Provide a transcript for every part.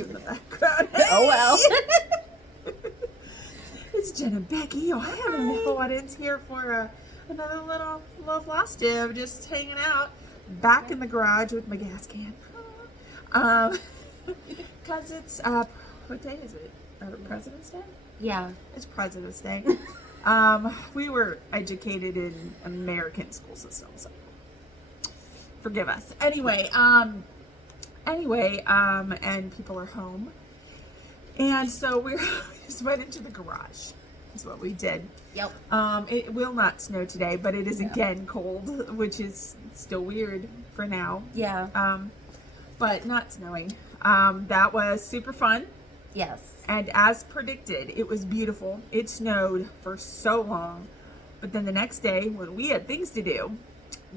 in the background. Oh, well. It's Jen and Becky. Oh, I have a little audience here for another little Flosstube, just hanging out back in the garage with my gas can. Because it's, what day is it? President's Day? Yeah. It's President's Day. We were educated in American school system, so forgive us. Anyway, and people are home. And so we just went into the garage. Is what we did. Yep. It will not snow today, but it is again cold, which is still weird for now. Yeah. But not snowing. That was super fun. Yes. And as predicted, it was beautiful. It snowed for so long. But then the next day, when we had things to do,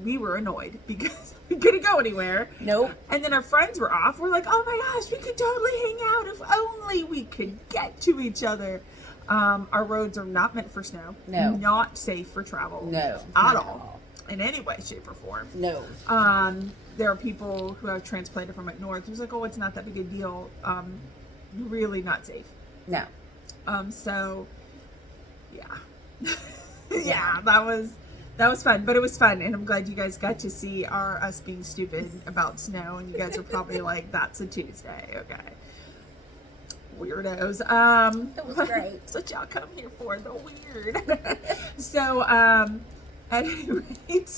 we were annoyed because we couldn't go anywhere. Nope. And then our friends were off. We're like, oh my gosh, we could totally hang out if only we could get to each other. Our roads are not meant for snow. No. Not safe for travel. No. At all. In any way, shape, or form. No. There are people who have transplanted from up north who's like, oh, it's not that big a deal. Really not safe. No. So yeah. Yeah, that was fun, but it was fun, and I'm glad you guys got to see us being stupid about snow, and you guys are probably like, that's a Tuesday, okay. Weirdos. It was great. That's what y'all come here for, the weird. So, at any rate,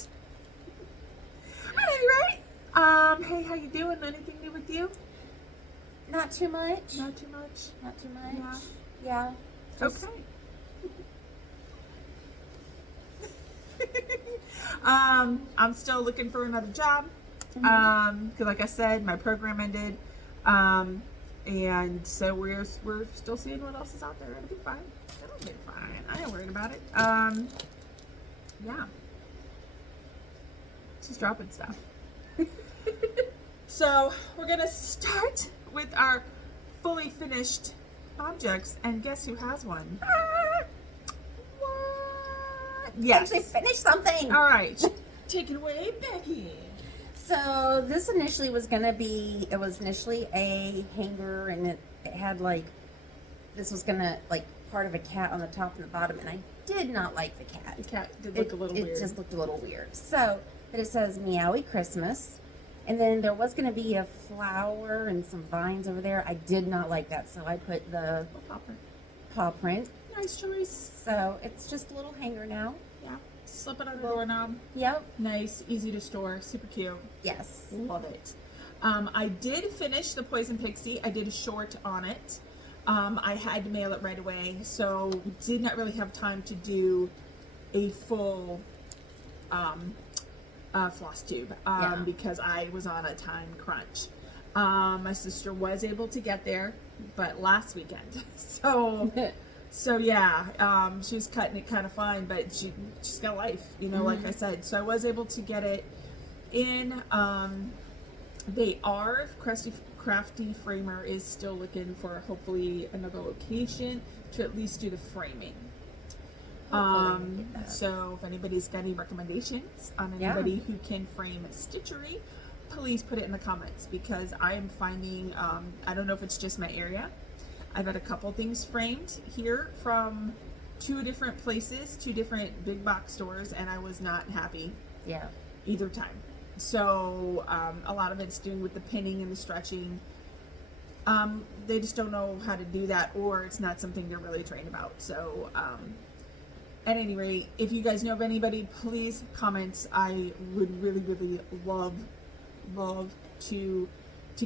hey, how you doing? Anything new with you? Not too much. Not too much. Not too much. Yeah. Just, Okay. I'm still looking for another job. Because like I said, my program ended. And so we're still seeing what else is out there. It'll be fine. It'll be fine. I ain't worried about it. Yeah. Just dropping stuff. So we're gonna start with our fully finished objects, and guess who has one? what? Yes. Actually finished something. All right. Take it away, Becky. So this initially was going to be, it was initially a hanger, and it had like, this was going to like part of a cat on the top and the bottom, and I did not like the cat. The cat did look a little weird. It just looked a little weird. So, but it says Meowie Christmas. And then there was going to be a flower and some vines over there. I did not like that, so I put the paw print. Nice choice. So it's just a little hanger now. Yeah. Slip it on the doorknob. Yep. Nice, easy to store, super cute. Yes. Love it. I did finish the Poison Pixie. I did a short on it. I had to mail it right away, so did not really have time to do a full Flosstube because I was on a time crunch. My sister was able to get there, but last weekend. So yeah, she was cutting it kind of fine, but she's got life, like I said. So I was able to get it in. They are, Crafty Framer is still looking for hopefully another location to at least do the framing. So if anybody's got any recommendations on anybody who can frame stitchery, please put it in the comments, because I am finding, I don't know if it's just my area. I've had a couple things framed here from 2 different places, 2 different big box stores, and I was not happy either time. So a lot of it's doing with the pinning and the stretching. They just don't know how to do that, or it's not something they're really trained about. So at any rate, if you guys know of anybody, please comment. I would really, really love to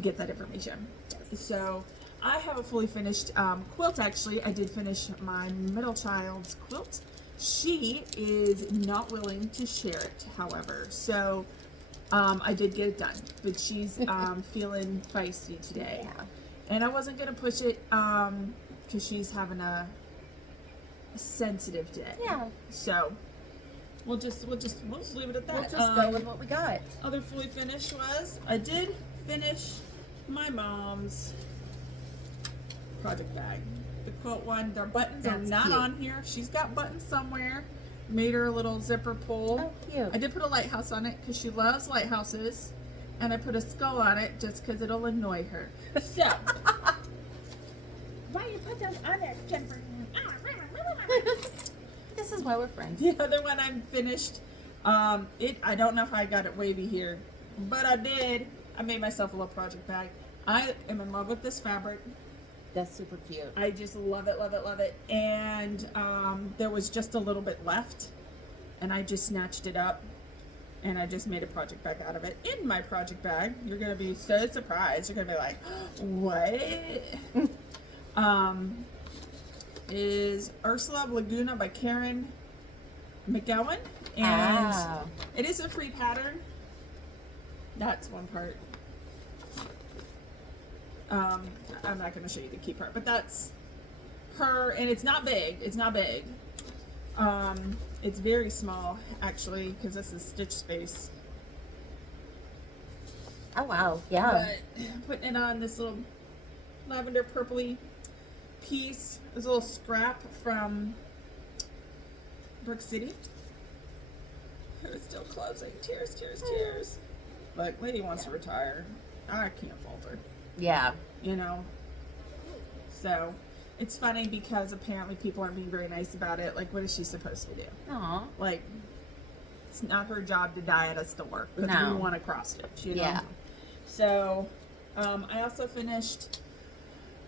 get that information. So I have a fully finished quilt. Actually, I did finish my middle child's quilt. She is not willing to share it, however. So I did get it done, but she's feeling feisty today. Yeah. And I wasn't gonna push it because she's having a sensitive day. Yeah. So we'll just leave it at that. We'll just go with what we got. Other fully finished was, I did finish my mom's project bag. The quilt one, their buttons are not on here. She's got buttons somewhere. Made her a little zipper pull. Oh, cute. I did put a lighthouse on it because she loves lighthouses. And I put a skull on it just because it'll annoy her. So, on there, Jennifer. This is why we're friends. The other one I'm finished. I don't know how I got it wavy here, but I did. I made myself a little project bag. I am in love with this fabric. That's super cute. I just love it, love it, love it. And there was just a little bit left, and I just snatched it up, and I just made a project bag out of it. In my project bag, you're gonna be so surprised. You're gonna be like, what? Is Ursula of Laguna by Karen McGowan, and it is a free pattern. That's one part. I'm not going to show you the key part, but that's her, and it's not big. It's not big. It's very small, actually, because this is stitch space. Oh wow, yeah. But putting it on this little lavender purpley piece, this little scrap from Brook City. It's still closing. Tears, tears, tears. Like, lady wants to retire. I can't falter. Yeah. You know? So, it's funny because apparently people aren't being very nice about it. Like, what is she supposed to do? Aw. Like, it's not her job to die at a store. Because No. we want a cross stitch, you know? Yeah. So, I also finished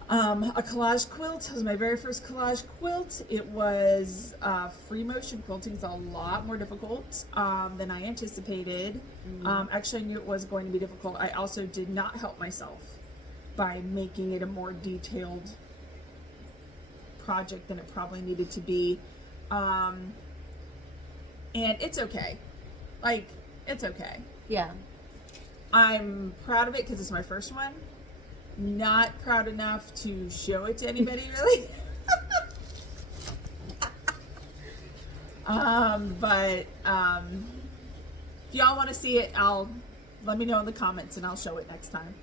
a collage quilt. It was my very first collage quilt. It was free motion quilting. It's a lot more difficult than I anticipated. Actually, I knew it was going to be difficult. I also did not help myself by making it a more detailed project than it probably needed to be. And it's okay. Like, it's okay. Yeah. I'm proud of it because it's my first one. Not proud enough to show it to anybody, really. But if y'all want to see it, let me know in the comments and I'll show it next time.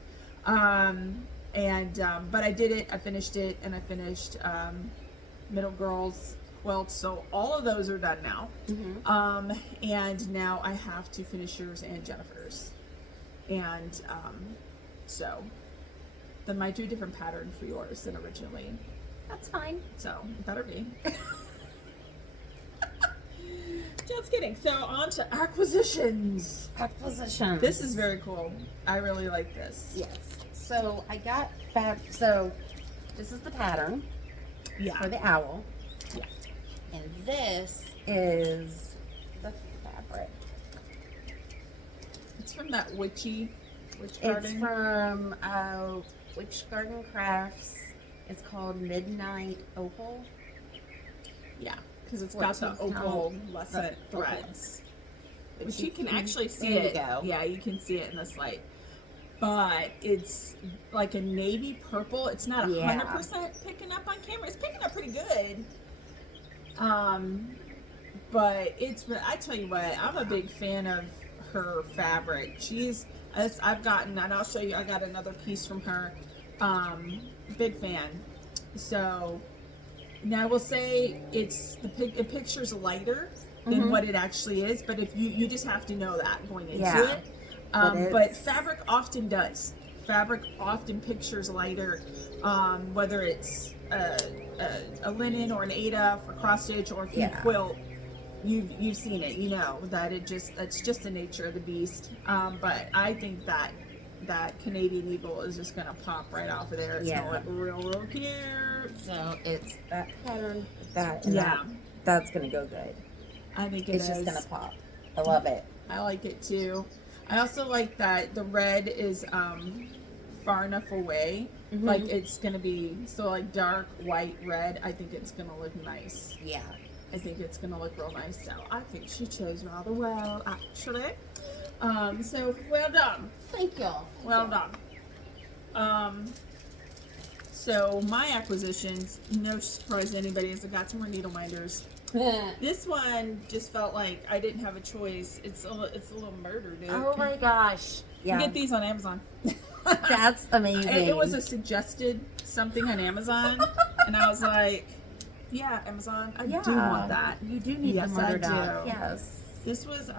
But I did it. I finished it, and I finished Middle Girls quilt. So all of those are done now. And now I have to finish yours and Jennifer's. And so then might do a different pattern for yours than originally. That's fine. So it better be. Just kidding. So on to acquisitions. Acquisitions. This is very cool. I really like this. Yes. So I got so this is the pattern for the owl. Yeah. And this is the fabric. It's from that witch It's garden. from Witch Garden Crafts. It's called Midnight Opal. Yeah, because it's got the opal lesson threads. Which you can actually see it. Yeah, you can see it in this light. But it's like a navy purple. It's not 100% picking up on camera. It's picking up pretty good. But I tell you what, I'm a big fan of her fabric. I've gotten, and I'll show you, I got another piece from her. Big fan. So, now I will say the picture's lighter than what it actually is, but if you just have to know that going into it. But fabric often does. Fabric often pictures lighter, whether it's a linen or an Ada for cross stitch, or if you quilt. You've seen it, you know that that's just the nature of the beast. But I think that Canadian Eagle is just gonna pop right off of there. It's gonna look real cute. So it's that pattern, that's gonna go good. I think it's just gonna pop. I love it. I like it too. I also like that the red is far enough away. Like it's gonna be so like dark white red. I think it's gonna look nice. Yeah. I think it's gonna look real nice. So I think she chose rather well, actually. So well done. Thank you. Well done. So my acquisitions, no surprise to anybody, is I got some more needle minders. This one just felt like I didn't have a choice. It's a little murder, dude. Oh my gosh. You get these on Amazon. That's amazing. It was a suggested something on Amazon, and I was like, yeah, Amazon, I do want that. You do need yes, the murder I dog. do. Yes. This was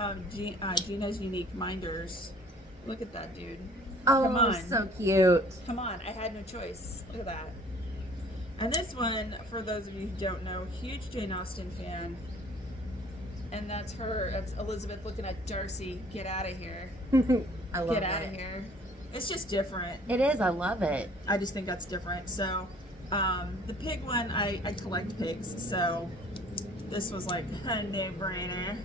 Gina's Unique Minders. Look at that, dude. Oh, come on. So cute. Come on, I had no choice. Look at that. And this one, for those of you who don't know, huge Jane Austen fan. And that's her. That's Elizabeth looking at Darcy. Get out of here. I love Get out of it. here. It's just different. It is. I love it. I just think that's different. So, the pig one, I collect pigs. So, this was like a no-brainer.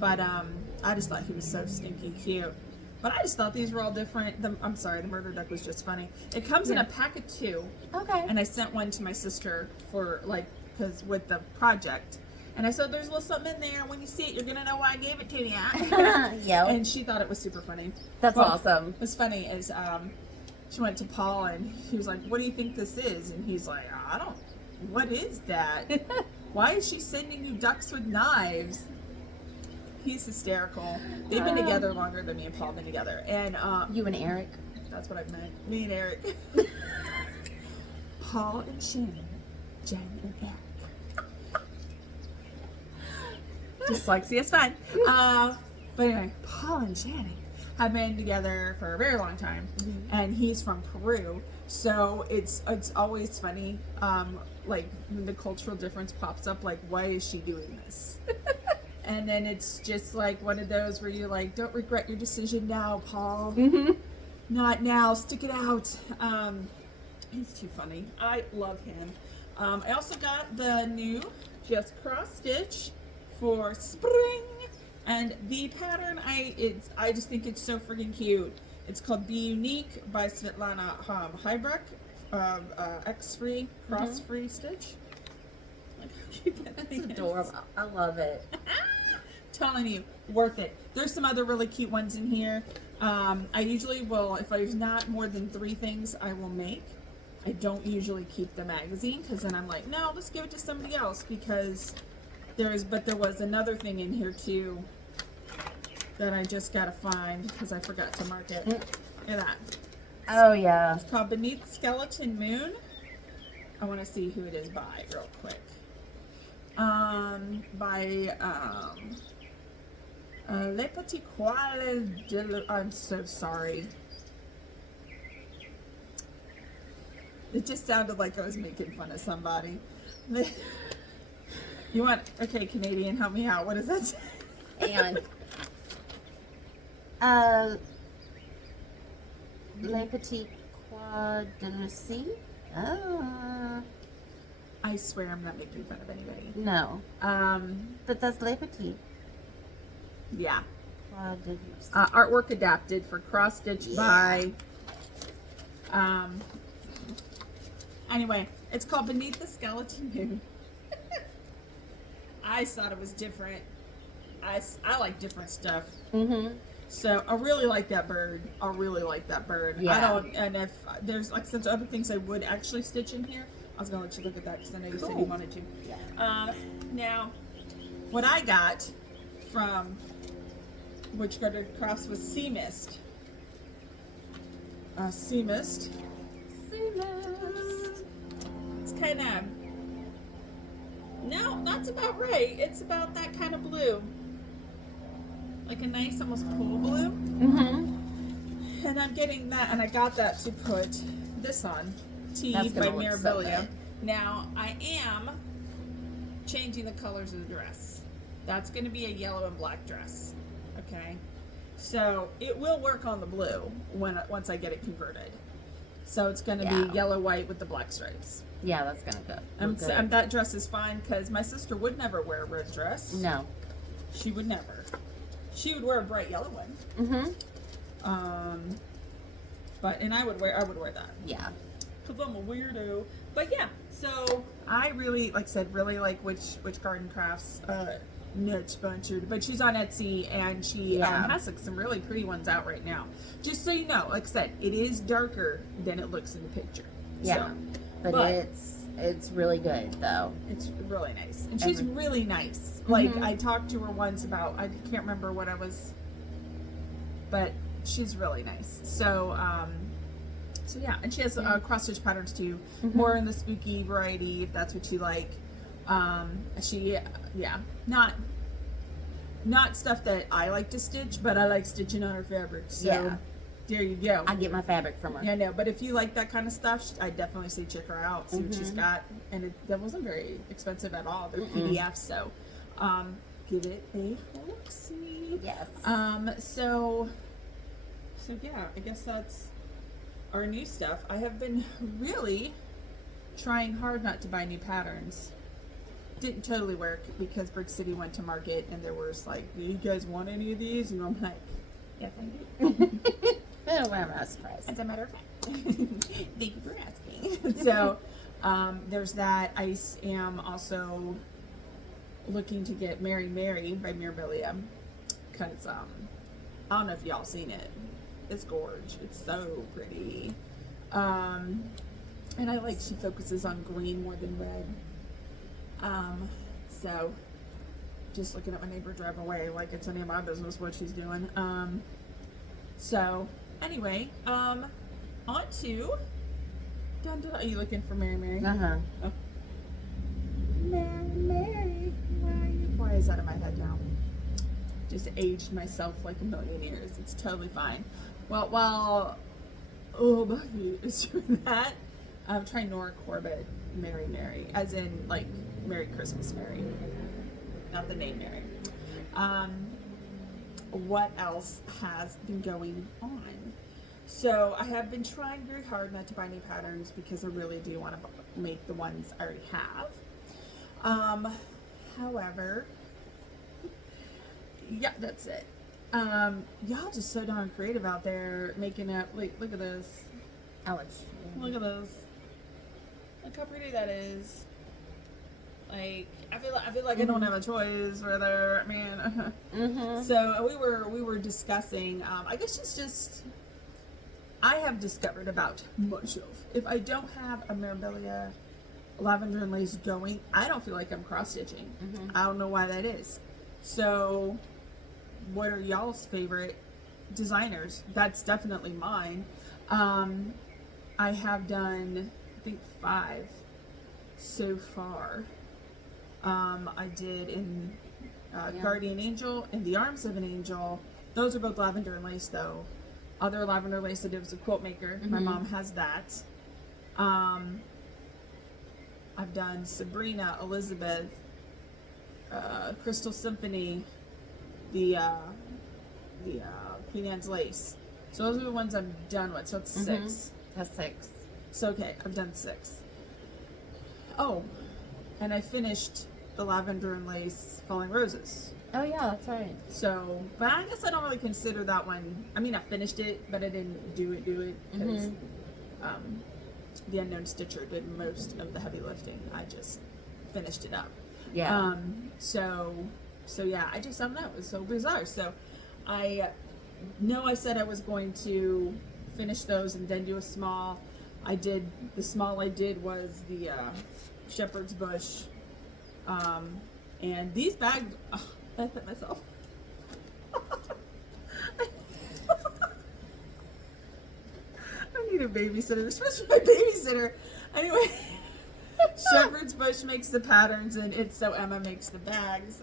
But I just thought he was so stinking cute. But I just thought these were all different. I'm sorry, the murder duck was just funny. It comes in a pack of 2. Okay. And I sent one to my sister for because with the project. And I said, there's a little something in there. When you see it, you're going to know why I gave it to you. Yep. And she thought it was super funny. That's awesome. What's funny is she went to Paul and he was like, what do you think this is? And he's like, what is that? Why is she sending you ducks with knives? He's hysterical. They've been together longer than me and Paul have been together. And you and Eric? That's what I meant. Me and Eric. Paul and Shannon. Jen and Eric. Dyslexia is fine. But anyway, Paul and Shannon have been together for a very long time, and he's from Peru, so it's always funny. Like when the cultural difference pops up, like why is she doing this? And then it's just like one of those where you're like, don't regret your decision now, Paul. Not now. Stick it out. He's too funny. I love him. I also got the new Just Cross Stitch for spring, and the pattern I just think it's so freaking cute. It's called Be Unique by Svetlana Hybreck, X-Free Cross Free Stitch. Like how cute that It's is. adorable. I love it. Telling you, worth it. There's some other really cute ones in here. I usually will, if there's not more than 3 things, I will make. I don't usually keep the magazine because then I'm like, no, let's give it to somebody else because there was another thing in here too that I just gotta find because I forgot to mark it. Look at that. Oh yeah. It's called Beneath Skeleton Moon. I want to see who it is by real quick. Le Petit Poil de I'm so sorry. It just sounded like I was making fun of somebody. You want, okay, Canadian, help me out. What does that say? And Le Petit Croix de Lucie. I swear I'm not making fun of anybody. No. But that's Le Petit Yeah. Croix de Lucie. Artwork adapted for cross stitch by. Anyway, it's called Beneath the Skeleton Moon. I thought it was different. I like different stuff. So I really like that bird. Yeah. I don't, and if there's like some other things I would actually stitch in here, I was gonna let you look at that because I know you said you wanted to. Yeah. Now, what I got from which got across was Sea Mist. Sea Mist. It's kind of. No, that's about right. It's about that kind of blue. Like a nice, almost pool blue. And I'm getting that, and I got that to put this on. Tea by Mirabilia. So now, I am changing the colors of the dress. That's going to be a yellow and black dress. Okay? So, it will work on the blue once I get it converted. So, it's going to be yellow, white with the black stripes. Yeah, that's gonna go. That dress is fine because my sister would never wear a red dress. No. She would never. She would wear a bright yellow one. And I would wear that. Yeah. Cause I'm a weirdo. But yeah, so I really, like I said, really like which Garden Crafts, not sponsored, but she's on Etsy and she has like some really pretty ones out right now. Just so you know, like I said, it is darker than it looks in the picture. Yeah. So, but it's really good though. It's really nice. And she's really nice. Like I talked to her once about, I can't remember what I was, but she's really nice. So yeah, and she has cross stitch patterns too, more in the spooky variety if that's what you like. Not stuff that I like to stitch, but I like stitching on her fabric. So There you go. I get my fabric from her. Yeah, no, but if you like that kind of stuff, I definitely say check her out, see what she's got. And that wasn't very expensive at all. They're PDFs, so give it a look-see. Yes. So yeah, I guess that's our new stuff. I have been really trying hard not to buy new patterns. Didn't totally work because Brick City went to market and there was like, do you guys want any of these? And I'm like, yes, I do. Oh, I'm not surprised. As a matter of fact, thank you for asking. So there's that. I am also looking to get Mary Mary by Mirabilia because I don't know if y'all seen it. It's gorge. It's so pretty. And I like she focuses on green more than red. So just looking at my neighbor drive away like it's any of my business what she's doing. So anyway, on to are you looking for Mary Mary? Uh-huh. Oh. Mary Mary, why is that in my head now? Just aged myself like a million years. It's totally fine. Well, while Becky is doing that, I'm trying Nora Corbett Mary Mary, as in like Merry Christmas Mary, not the name Mary. What else has been going on? So I have been trying very hard not to buy new patterns because I really do want to make the ones I already have. However, yeah, that's it. Y'all just so darn creative out there making up. Like, look at this. Ouch. Look at this. Look how pretty that is. Like, I feel like I don't have a choice whether, man. So we were discussing. I guess it's just I have discovered about myself. If I don't have a Mirabilia lavender and lace going, I don't feel like I'm cross stitching. I don't know why that is. So, what are y'all's favorite designers? That's definitely mine. I have done, I think, 5 so far. I did in Guardian Angel and the Arms of an Angel. Those are both lavender and lace, though. Other lavender lace I did was a quilt maker. My mom has that. I've done Sabrina, Elizabeth, Crystal Symphony, the Queen Anne's Lace. So those are the ones I'm done with. So it's 6. That's 6. So okay, I've done 6. Oh, and I finished the Lavender and Lace Falling Roses. Oh yeah, that's right. So, but I guess I don't really consider that one. I mean, I finished it, but I didn't do it because the Unknown Stitcher did most of the heavy lifting. I just finished it up. Yeah. So yeah, I don't know. It was so bizarre. So I know I said I was going to finish those and then do a small. The small I did was the Shepherd's Bush. And these bags, I hit myself. I need a babysitter. This was my babysitter. Anyway, Shepherd's Bush makes the patterns and It's So Emma makes the bags.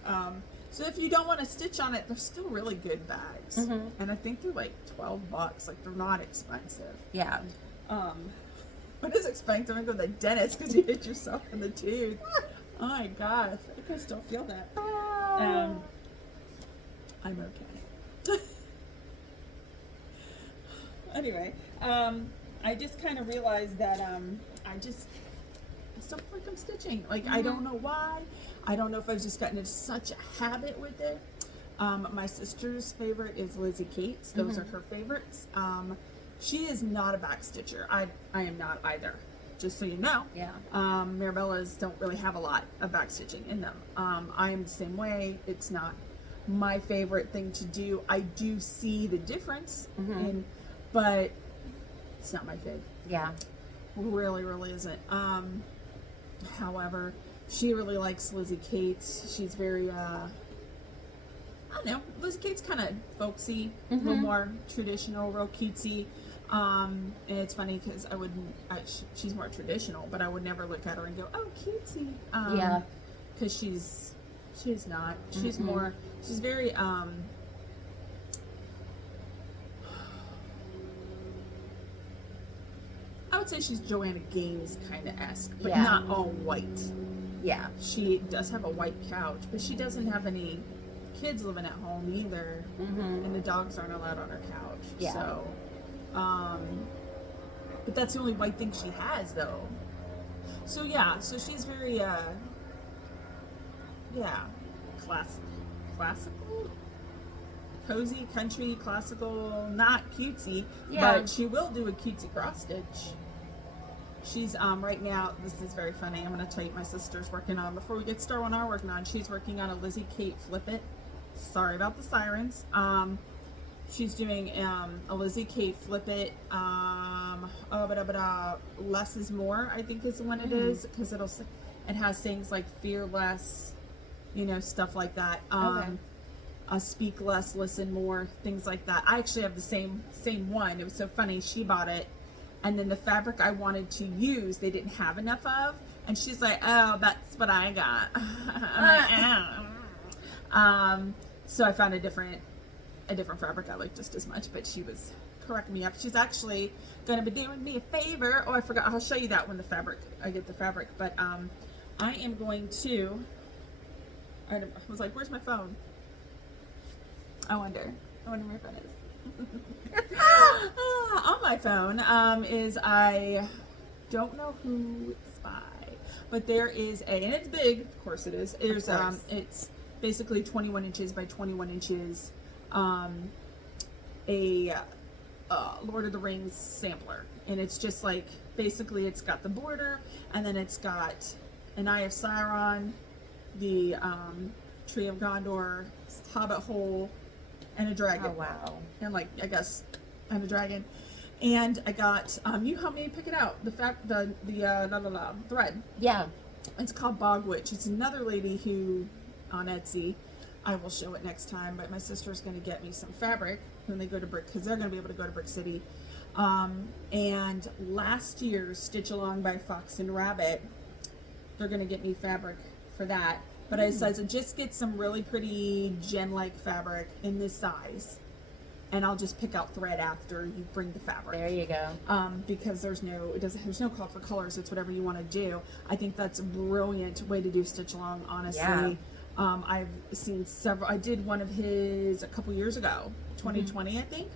So if you don't want to stitch on it, they're still really good bags. And I think they're like $12. Like, they're not expensive. Yeah. What is expensive? I go to the dentist because you hit yourself in the tooth. Oh my gosh, I can still feel that. I'm okay. Anyway, I just kind of realized that I still feel like I'm stitching. Like, I don't know why. I don't know if I've just gotten into such a habit with it. My sister's favorite is Lizzie Kate's. Those are her favorites. She is not a back stitcher. I am not either. Just so you know. Yeah. Mirabellas don't really have a lot of back stitching in them. I am the same way. It's not my favorite thing to do. I do see the difference but it's not my favorite. Yeah. Really, really isn't. However, she really likes Lizzie Kate's. She's very I don't know. Lizzie Kate's kind of folksy, a little more traditional, real cutesy. And it's funny because she's more traditional, but I would never look at her and go, oh, cutesy. Yeah. Because she's not. She's more, she's very, would say she's Joanna Gaines kind of esque, but Yeah. not all white. Yeah. She does have a white couch, but she doesn't have any kids living at home either, and the dogs aren't allowed on her couch. Yeah. So, but that's the only white thing she has, though. So yeah, so she's very classical, cozy, country, classical, not cutesy, but she will do a cutesy cross stitch. She's right now, this is very funny, I'm going to tell you, my sister's working on, before we get started on our working on, she's working on a Lizzie Kate Flip It. Sorry about the sirens. She's doing a Lizzie Kate Flip It, less is more, I think is the one it is, because it has things like fearless, you know, stuff like that. Speak less, listen more, things like that. I actually have the same one. It was so funny. She bought it, and then the fabric I wanted to use, they didn't have enough of, and she's like, "Oh, that's what I got." So I found a different fabric I like just as much, but she was correcting me up. She's actually going to be doing me a favor. Oh, I forgot. I'll show you that when I get the fabric. But I am going to. I was like, "Where's my phone?" I wonder where my phone is. On my phone is, I don't know who it's by, but there is and it's big, of course it is. There's it's basically 21 inches by 21 inches, a Lord of the Rings sampler, and it's just like, basically it's got the border, and then it's got an Eye of Sauron, the Tree of Gondor, Hobbit hole, and a dragon. Oh wow! And like, I guess, and a dragon. And I got you helped me pick it out. The thread. Yeah. It's called Bog Witch. It's another lady who on Etsy. I will show it next time. But my sister's going to get me some fabric when they go to Brick, because they're going to be able to go to Brick City. And last year's Stitch Along by Fox and Rabbit, they're going to get me fabric for that. But I decided to just get some really pretty Jen-like fabric in this size, and I'll just pick out thread after you bring the fabric. There you go. Because there's no call for colors. It's whatever you want to do. I think that's a brilliant way to do Stitch Along, honestly. Yeah. I've seen several. I did one of his a couple years ago, 2020, I think.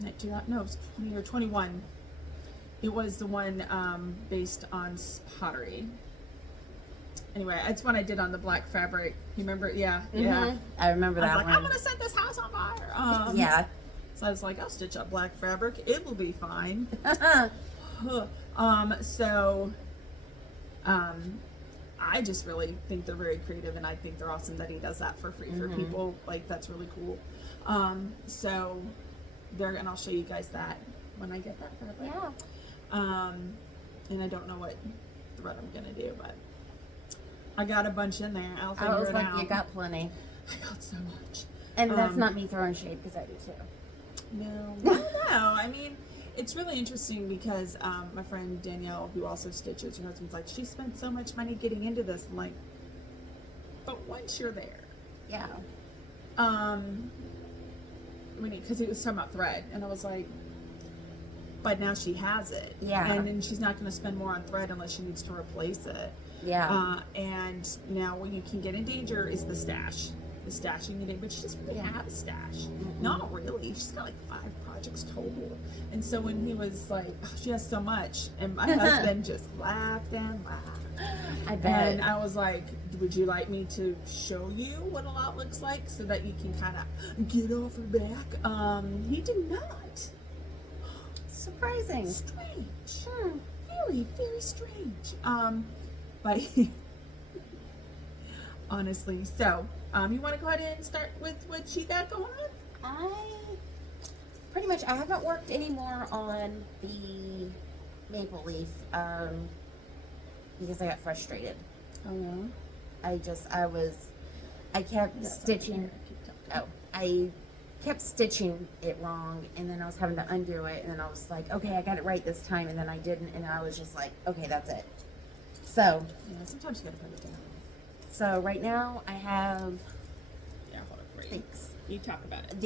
No, it was 20 or 21. It was the one based on pottery. Anyway, it's one I did on the black fabric. You remember? Yeah. I remember that I was like, one. I'm gonna set this house on fire. Yeah. So I was like, I'll stitch up black fabric. It will be fine. I just really think they're very creative, and I think they're awesome that he does that for free for people. Like, that's really cool. So and I'll show you guys that when I get that fabric. Yeah. And I don't know what thread I'm gonna do, but I got a bunch in there. I'll figure I was it like, out. you got plenty. I got so much. And that's not me throwing shade, because I do too. No. I mean, it's really interesting because my friend Danielle, who also stitches, her husband's like, she spent so much money getting into this. I'm like, but once you're there. Yeah. Because he was talking about thread, and I was like, but now she has it. Yeah. And then she's not going to spend more on thread unless she needs to replace it. Yeah. And now what you can get in danger is the stash. The stashing in it, but she doesn't really have a stash. Not really. She's got like 5 projects total. And so when he was like, oh, she has so much, and my husband just laughed and laughed. I bet. And I was like, would you like me to show you what a lot looks like so that you can kind of get off her back? He did not. Surprising. Strange. Very, very strange. But honestly, so you want to go ahead and start with what you got going on? I haven't worked anymore on the maple leaf because I got frustrated. Oh no. I kept stitching. I kept stitching it wrong, and then I was having to undo it, and then I was like, okay, I got it right this time, and then I didn't, and I was just like, okay, that's it. So yeah, sometimes you gotta put it down. So right now I have hold it for you. Thanks. You talk about it.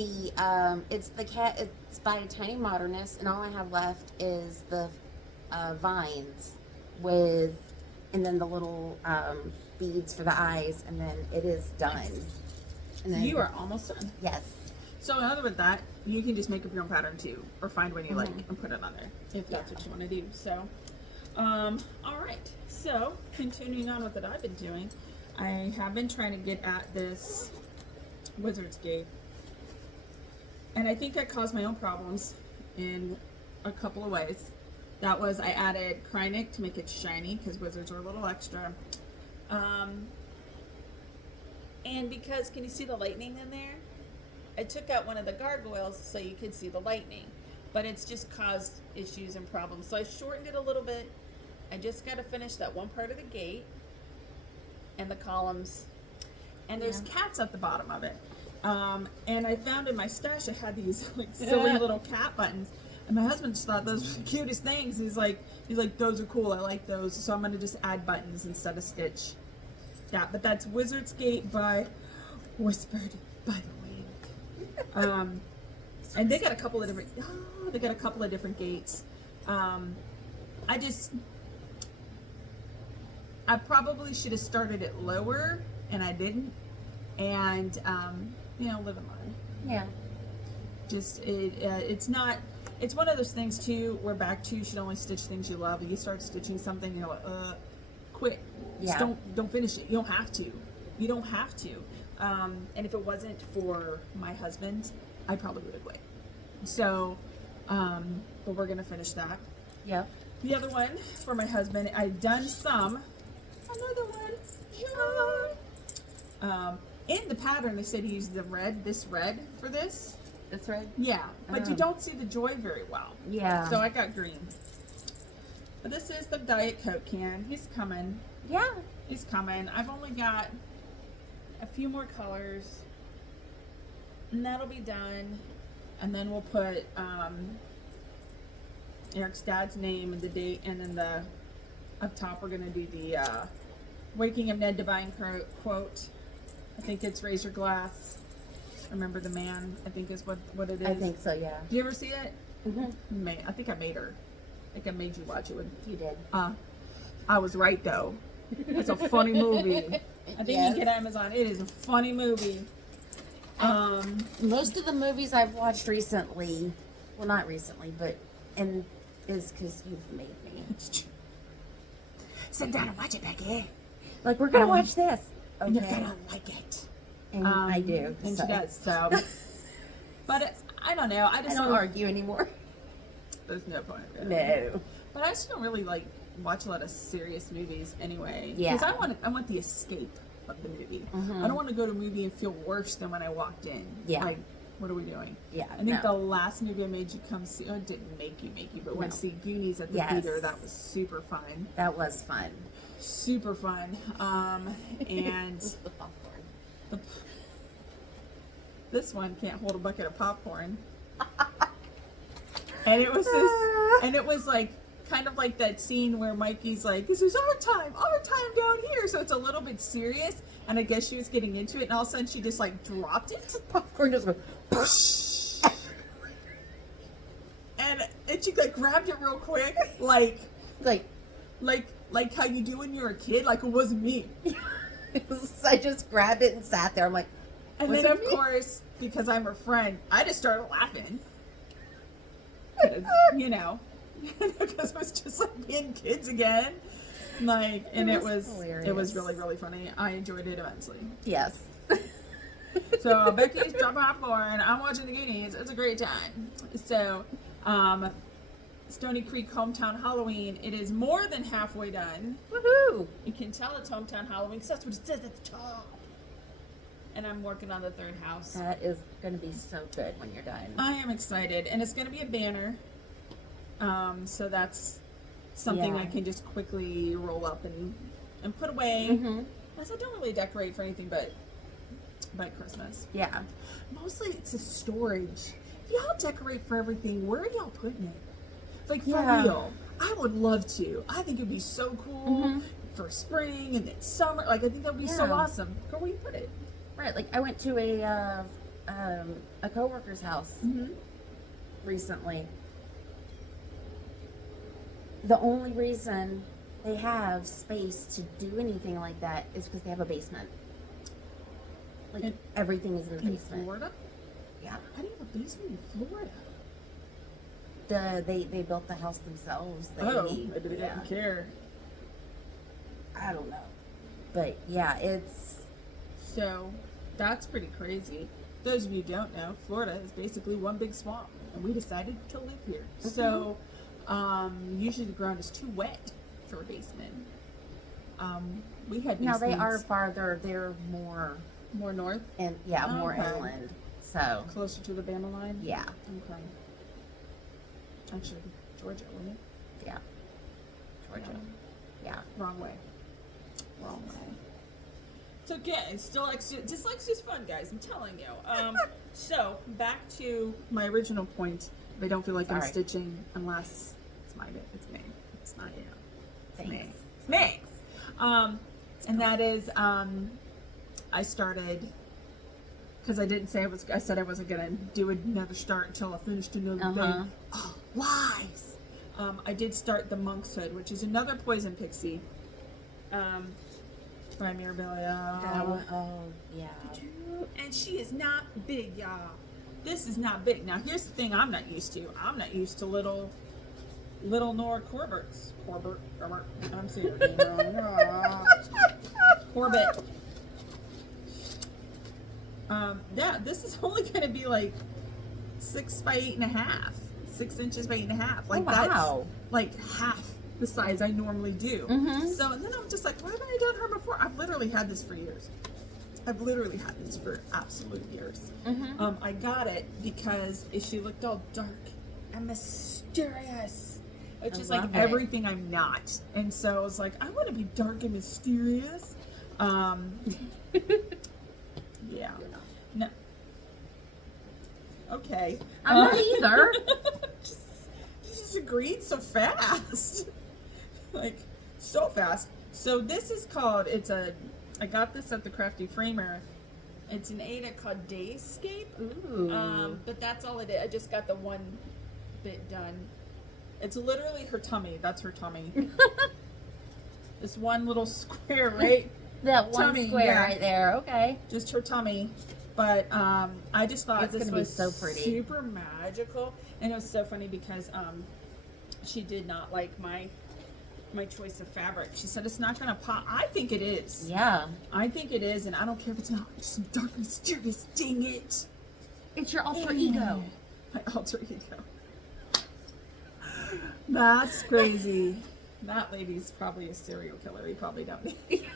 It's the cat. It's by a Tiny Modernist, and all I have left is the vines with, and then the little beads for the eyes, and then it is done. And then You are almost done. yes. So in other words, that you can just make up your own pattern too, or find one you like and put it on there if that's what you want to do. So, all right. So continuing on with what I've been doing, I have been trying to get at this Wizard's Gate, and I think I caused my own problems in a couple of ways. That was, I added Krynic to make it shiny because wizards are a little extra, and because, can you see the lightning in there? I took out one of the gargoyles so you could see the lightning, but it's just caused issues and problems, so I shortened it a little bit. I just got to finish that one part of the gate and the columns, and there's cats at the bottom of it. And I found in my stash I had these like silly little cat buttons, and my husband just thought those were the cutest things. He's like, those are cool. I like those, so I'm gonna just add buttons instead of stitch. Yeah, but that's Wizard's Gate by Whispered by the Wind. And they got a couple of different gates. I probably should have started it lower, and I didn't. And live and learn. Yeah. Just it's not. It's one of those things too, where back to, you should only stitch things you love. You start stitching something, you're like, quit. Yeah. Just don't finish it. You don't have to. And if it wasn't for my husband, I probably would have quit. So, but we're gonna finish that. Yep. The other one for my husband, I've done some. Another one. In the pattern, they said he used this red for this. This red? Yeah, but you don't see the joy very well. Yeah. So I got green. But this is the Diet Coke can. He's coming. Yeah. He's coming. I've only got a few more colors, and that'll be done. And then we'll put Eric's dad's name and the date, and then up top we're gonna do the Waking of Ned Devine quote. I think it's Razor Glass. Remember the Man, I think is what it is. I think so, yeah. Did you ever see it? Mm-hmm. I think I made her. I think I made you watch it. You did. I was right though. It's a funny movie. I think you can get Amazon. It is a funny movie. Most of the movies I've watched recently, well, not recently, but is because you've made me. It's true. Sit down and watch it, Becky. Like, we're gonna watch this. Okay. You're gonna like it. And I do. And so. she does. So, but I don't know. I don't argue anymore. There's no point. Really. No. But I just don't really watch a lot of serious movies anyway. Yeah. Because I want the escape of the movie. Mm-hmm. I don't want to go to a movie and feel worse than when I walked in. Yeah. Like, what are we doing? Yeah. I think the last movie I made you come see, it didn't make you, but went to see Goonies at the theater. That was super fun. That was fun. Super fun. And the popcorn. This one can't hold a bucket of popcorn. And it was like kind of like that scene where Mikey's like, "This is our time down here." So it's a little bit serious, and I guess she was getting into it, and all of a sudden she just like dropped it. Popcorn just goes. and she like grabbed it real quick, like how you do when you're a kid, like it wasn't me. I just grabbed it and sat there. I'm like, and then of course, because I'm her friend, I just started laughing. Because it was just like being kids again. It was really, really funny. I enjoyed it immensely. Yes. So Becky's dropping popcorn. I'm watching the Goonies. It's a great time. So, Stony Creek Hometown Halloween. It is more than halfway done. Woohoo! You can tell it's Hometown Halloween because that's what it says at the top. And I'm working on the third house. That is going to be so good when you're done. I am excited, and it's going to be a banner. So that's something I can just quickly roll up and put away. Mm-hmm. As I don't really decorate for anything but Christmas. Yeah. Mostly it's a storage. If y'all decorate for everything, where are y'all putting it? Like, for real. I would love to. I think it would be so cool for spring and then summer. Like, I think that would be so awesome. Where will you put it? Right. Like, I went to a a coworker's house Mm-hmm. recently. The only reason they have space to do anything like that is because they have a basement. Like, everything is in the In basement. Florida? Yeah. How do you have a basement in Florida? They built the house themselves. Maybe they didn't care. I don't know. But yeah, it's So that's pretty crazy. Those of you who don't know, Florida is basically one big swamp, and we decided to live here. Mm-hmm. So usually the ground is too wet for a basement. We had no, basements they are farther. They're more more north, and more Okay. inland. So closer to the Bama line. yeah, Okay. Actually, Georgia, wasn't it? yeah, Georgia, yeah. Wrong way. Wrong way. It's okay. It's still just fun, guys. I'm telling you. So back to my original point. I don't feel like I'm Sorry. stitching unless it's my bit. It's me. It's not you. It's me. Thanks. It's me. And that is I started because I didn't say I said I wasn't gonna do another start until I finished another thing. Oh, lies. I did start the Monk's Hood, which is another poison pixie. By Mirabilia. Oh yeah. And she is not big, y'all. This is not big. Now here's the thing I'm not used to. I'm not used to little Nora Corberts. Corbett. I'm saying her name wrong. Corbett. Yeah, this is only gonna be like 6 by 8.5. 6 inches by 8.5. Like wow. that's like half the size I normally do. Mm-hmm. So and then I'm just like, why haven't I done her before? I've literally had this for years. I've literally had this for absolute years. Mm-hmm. I got it because she looked all dark and mysterious. Which is like love it. everything I'm not. And so I was like, I want to be dark and mysterious. Yeah. No. Okay. I'm not either. Just agreed so fast. Like, so fast. So this is called, I got this at the Crafty Framer. It's an Ada called Dayscape. Ooh. But that's all it is. I just got the one bit done. It's literally her tummy. That's her tummy. This one little square, right? That one tummy, square yeah. right there. Okay. Just her tummy. But I just thought It's this gonna be was so pretty. super magical. And it was so funny because she did not like my choice of fabric. She said it's not gonna pop. I think it is. Yeah. I think it is, and I don't care if it's not. It's some dark and mysterious. Dang it! It's your alter Yeah. ego. My alter ego. That's crazy. That lady's probably a serial killer. We probably don't need.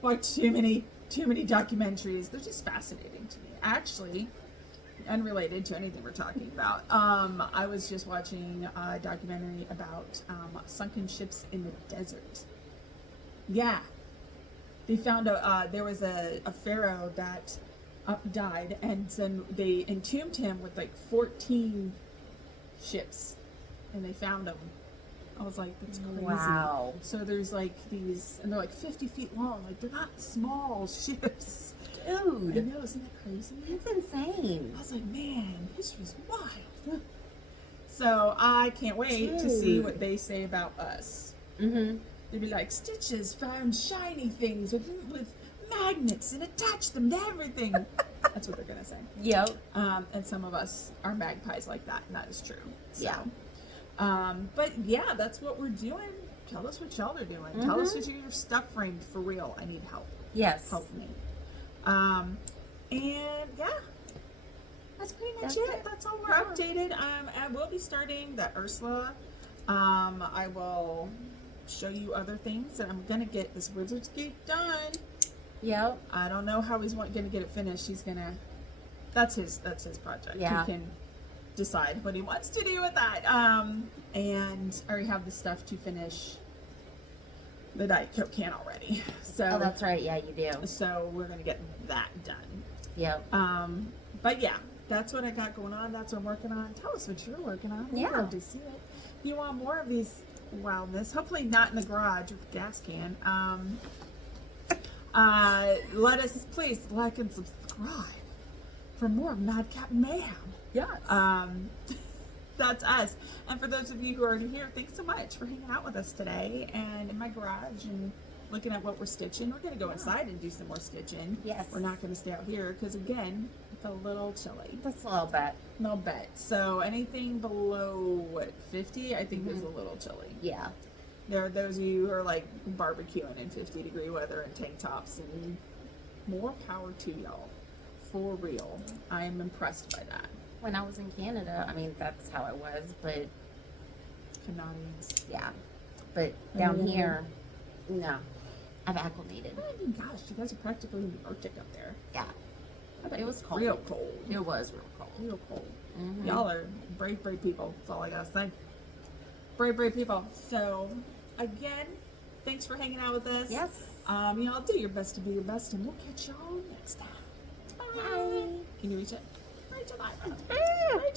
Watch too many documentaries. They're just fascinating to me. Actually, unrelated to anything we're talking about. I was just watching a documentary about sunken ships in the desert. Yeah, they found there was a pharaoh that died, and then they entombed him with like 14 ships, and they found him. I was like, that's crazy. Wow. So there's like these, and they're like 50 feet long. Like, they're not small ships. I Dude. know, isn't that crazy? It's insane. I was like, man, history's wild. So I can't wait to see Dude. what they say about us. Mm-hmm. They'd be like, Stitches found shiny things with magnets and attached them to everything. That's what they're gonna say. Yep. And some of us are magpies like that, and that is true. So, Yeah. but yeah, that's what we're doing. Tell us what y'all are doing. Tell us what your stuff framed for real. I need help. Yes. Help me. And yeah, that's pretty much That's it. it. That's all we're updated. I will be starting the Ursula. I will show you other things, and I'm gonna get this Wizard's Gate done. Yep. I don't know how he's gonna get it finished. He's gonna. That's his project. Yeah. He can decide what he wants to do with that. And I already have the stuff to finish the Diet Coke can already. So Oh, that's right. Yeah, you do. So we're gonna get that done. Yep. But yeah, that's what I got going on. That's what I'm working on. Tell us what you're working on. Yeah. We'd love to see it. If you want more of these wildness, hopefully not in the garage with the gas can. Let us please like and subscribe. for more Madcap Mayhem. Yes. That's us. And for those of you who are already here, thanks so much for hanging out with us today and in my garage and looking at what we're stitching. We're going to go inside and do some more stitching. Yes. We're not going to stay out here because, again, it's a little chilly. Just a little bit. A little bit. So anything below, 50, I think is a little chilly. Yeah. There are those of you who are like barbecuing in 50-degree weather and tank tops, and more power to y'all. For real. I am impressed by that. When I was in Canada, I mean, that's how it was, but Canadians. yeah. But down here, no. I've acclimated. I mean, gosh, you guys are practically in the Arctic up there. Yeah. I bet It was it's cold. real cold. It was real cold. Real cold. Mhm. Y'all are brave, brave people. That's all I gotta say. Brave, brave people. So, again, thanks for hanging out with us. Yes. Y'all do your best to be your best, and we'll catch y'all next time. Bye. Bye. Can you reach it? Reach it. Bye. Ah. Reach it.